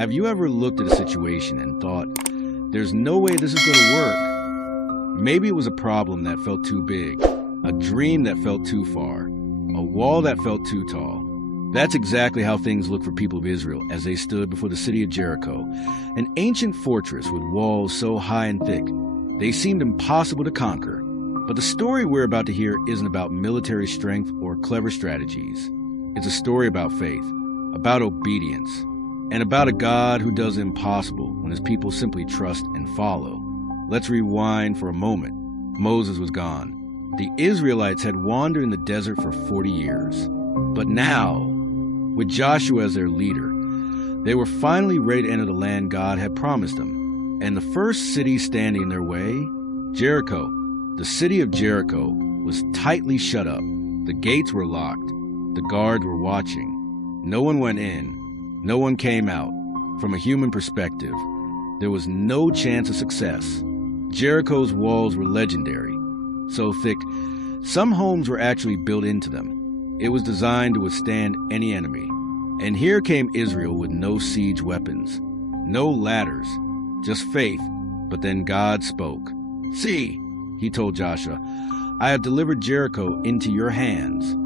Have you ever looked at a situation and thought, there's no way this is going to work? Maybe it was a problem that felt too big, a dream that felt too far, a wall that felt too tall. That's exactly how things looked for people of Israel as they stood before the city of Jericho, an ancient fortress with walls so high and thick, they seemed impossible to conquer. But the story we're about to hear isn't about military strength or clever strategies. It's a story about faith, about obedience, and about a God who does the impossible when his people simply trust and follow. Let's rewind for a moment. Moses was gone. The Israelites had wandered in the desert for 40 years. But now, with Joshua as their leader, they were finally ready to enter the land God had promised them. And the first city standing in their way, Jericho, the city of Jericho, was tightly shut up. The gates were locked. The guards were watching. No one went in. No one came out. From a human perspective, there was no chance of success. Jericho's walls were legendary, so thick, some homes were actually built into them. It was designed to withstand any enemy. And here came Israel with no siege weapons, no ladders, just faith. But then God spoke. "See," he told Joshua, "I have delivered Jericho into your hands."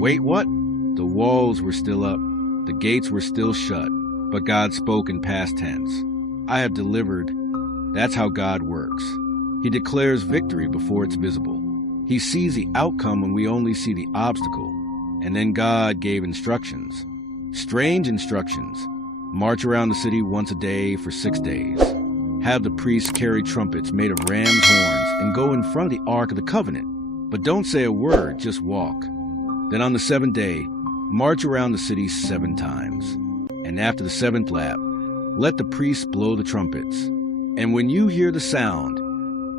Wait, what? The walls were still up. The gates were still shut, but God spoke in past tense. I have delivered. That's how God works. He declares victory before it's visible. He sees the outcome when we only see the obstacle. And then God gave instructions. Strange instructions. March around the city once a day for 6 days. Have the priests carry trumpets made of ram's horns and go in front of the Ark of the Covenant. But don't say a word, just walk. Then on the 7th day, march around the city 7 times. And after the 7th lap, let the priests blow the trumpets. And when you hear the sound,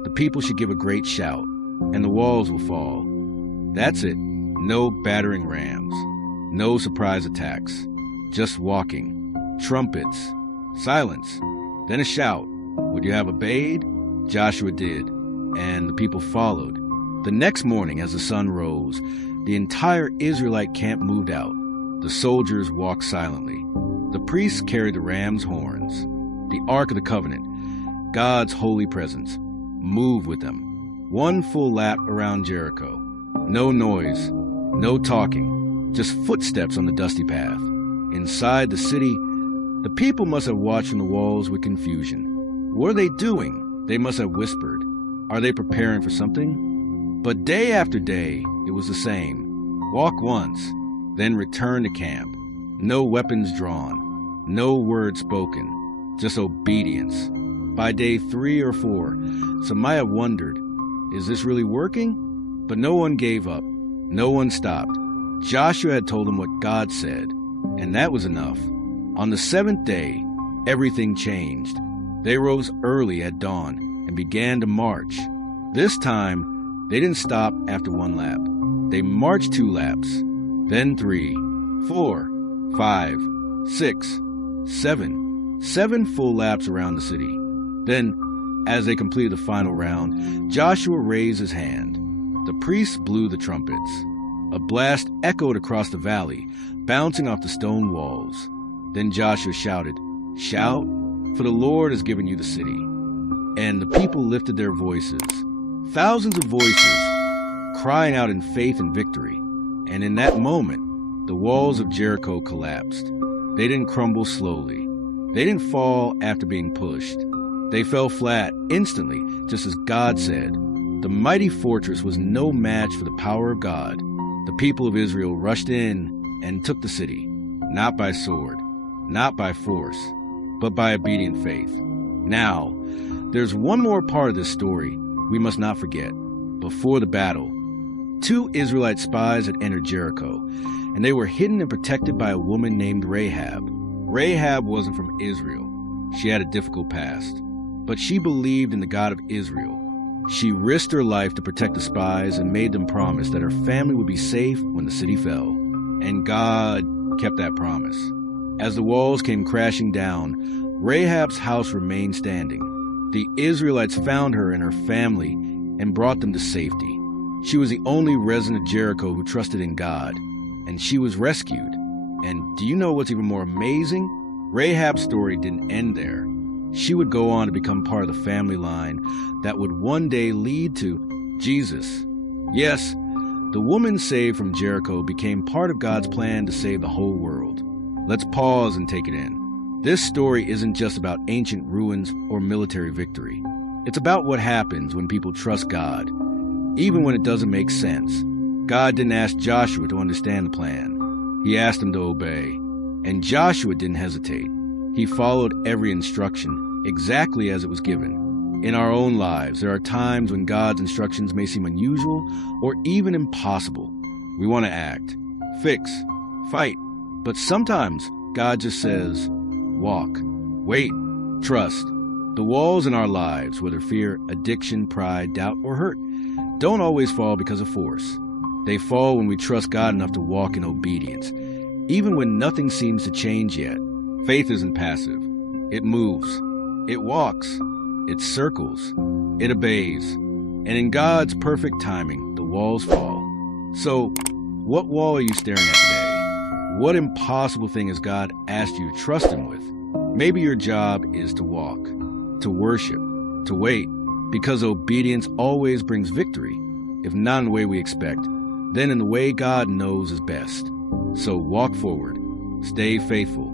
the people should give a great shout, and the walls will fall. That's it. No battering rams. No surprise attacks. Just walking. Trumpets. Silence. Then a shout. Would you have obeyed? Joshua did, and the people followed. The next morning, as the sun rose, the entire Israelite camp moved out. The soldiers walked silently. The priests carried the ram's horns. The Ark of the Covenant, God's holy presence, moved with them. 1 full lap around Jericho. No noise, no talking, just footsteps on the dusty path. Inside the city, the people must have watched from the walls with confusion. What are they doing? They must have whispered. Are they preparing for something? But day after day, it was the same. Walk once, then return to camp. No weapons drawn, no word spoken, just obedience. By day 3 or 4, some might have wondered, is this really working? But no one gave up. No one stopped. Joshua had told them what God said, and that was enough. On the 7th day, everything changed. They rose early at dawn and began to march. This time, they didn't stop after 1 lap. They marched 2 laps, then 3, 4, 5, 6, 7. 7 full laps around the city. Then, as they completed the final round, Joshua raised his hand. The priests blew the trumpets. A blast echoed across the valley, bouncing off the stone walls. Then Joshua shouted, "Shout, for the Lord has given you the city." And the people lifted their voices, thousands of voices, crying out in faith and victory. And in that moment, the walls of Jericho collapsed. They didn't crumble slowly. They didn't fall after being pushed. They fell flat instantly, just as God said. The mighty fortress was no match for the power of God. The people of Israel rushed in and took the city, not by sword, not by force, but by obedient faith. Now, there's one more part of this story we must not forget. Before the battle, 2 Israelite spies had entered Jericho, and they were hidden and protected by a woman named Rahab. Rahab wasn't from Israel. She had a difficult past, but she believed in the God of Israel. She risked her life to protect the spies and made them promise that her family would be safe when the city fell. And God kept that promise. As the walls came crashing down, Rahab's house remained standing. The Israelites found her and her family and brought them to safety. She was the only resident of Jericho who trusted in God, and she was rescued. And do you know what's even more amazing? Rahab's story didn't end there. She would go on to become part of the family line that would one day lead to Jesus. Yes, the woman saved from Jericho became part of God's plan to save the whole world. Let's pause and take it in. This story isn't just about ancient ruins or military victory. It's about what happens when people trust God, even when it doesn't make sense. God didn't ask Joshua to understand the plan. He asked him to obey. And Joshua didn't hesitate. He followed every instruction exactly as it was given. In our own lives, there are times when God's instructions may seem unusual or even impossible. We want to act, fix, fight. But sometimes God just says, walk, wait, trust. The walls in our lives, whether fear, addiction, pride, doubt, or hurt, don't always fall because of force. They fall when we trust God enough to walk in obedience, even when nothing seems to change yet. Faith isn't passive. It moves. It walks. It circles. It obeys. And in God's perfect timing, the walls fall. So, what wall are you staring at today? What impossible thing has God asked you to trust Him with? Maybe your job is to walk, to worship, to wait, because obedience always brings victory. If not in the way we expect, then in the way God knows is best. So walk forward, stay faithful,